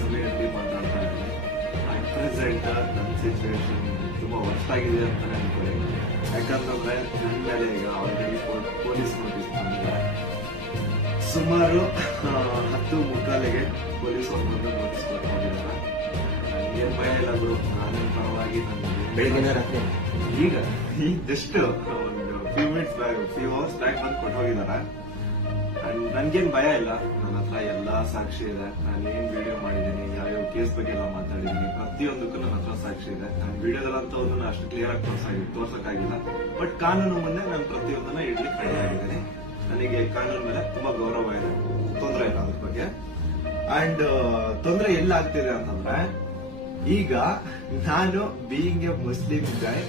ಸಮಯದಲ್ಲಿ ಮಾತಾಡ್ತಾ ಇದ್ದೀನಿ. ಅಟ್ ಪ್ರೆಸೆಂಟ್ ನನ್ನ ಸಿಚುವೇಶನ್ ತುಂಬಾ ವರ್ಸ್ಟ್ ಆಗಿದೆ ಅಂತಾನೆ ಅನ್ಕೊಳ್ಳಿ. ಯಾಕಂತಂದ್ರೆ ನನ್ನ ಮೇಲೆ ಈಗ ಆಲ್ರೆಡಿ ಪೊಲೀಸ್ ನೋಟಿಸ್ ಬಂದಿದೆ. ಸುಮಾರು 10:45ಗೆ ಪೊಲೀಸ್ ಅವ್ರು ಬಂದು ನೋಟಿಸ್ ಕೊಟ್ಟಿದ್ದಾರೆ. ನನಗೇನ್ ಭಯ ಇಲ್ಲ ಗುರು, ಕಾನೂನು ಪರವಾಗಿ ಬೆಳಗಿನ ರಾತ್ರಿ ಈಗ ಜಸ್ಟ್ ಒಂದು ಫ್ಯೂ ಅವರ್ಸ್ ಬ್ಯಾಕ್ ಬಂದು ಕೊಟ್ಟು ಹೋಗಿದ್ದಾರೆ. ಅಂಡ್ ನನ್ಗೇನ್ ಭಯ ಇಲ್ಲ. ನನ್ನ ಹತ್ರ ಎಲ್ಲಾ ಸಾಕ್ಷಿ ಇದೆ. ನಾನು ಏನ್ ವಿಡಿಯೋ ಮಾಡಿದ್ದೀನಿ, ಯಾವ್ಯಾವ ಕೇಸ್ ಬಗ್ಗೆ ಎಲ್ಲ ಮಾತಾಡಿದ್ದೀನಿ, ಪ್ರತಿಯೊಂದಕ್ಕೂ ನನ್ನ ಹತ್ರ ಸಾಕ್ಷಿ ಇದೆ. ನಾನು ವಿಡಿಯೋದಲ್ಲಂತವನ್ನ ಅಷ್ಟು ಕ್ಲಿಯರ್ ಆಗಿ ತೋರ್ಸಕ್ಕಾಗಿಲ್ಲ. ಬಟ್ ಕಾನೂನು ಮುಂದೆ ನಾನು ಪ್ರತಿಯೊಂದನ್ನ ಇಡ್ಲಿಕ್ಕೆ ರೆಡಿ ಆಗಿದ್ದೀನಿ. ನನಗೆ ಕಾನೂನು ಮೇಲೆ ತುಂಬಾ ಗೌರವ ಇದೆ, ತೊಂದರೆ ಇಲ್ಲ ಅದ್ರ ಬಗ್ಗೆ. ಅಂಡ್ ತೊಂದರೆ ಎಲ್ಲ ಆಗ್ತಿದೆ ಅಂತಂದ್ರೆ, ಈಗ ನಾನು ಬೀಯಿಂಗ್ ಎ ಮುಸ್ಲಿಂ ಗಾಯ್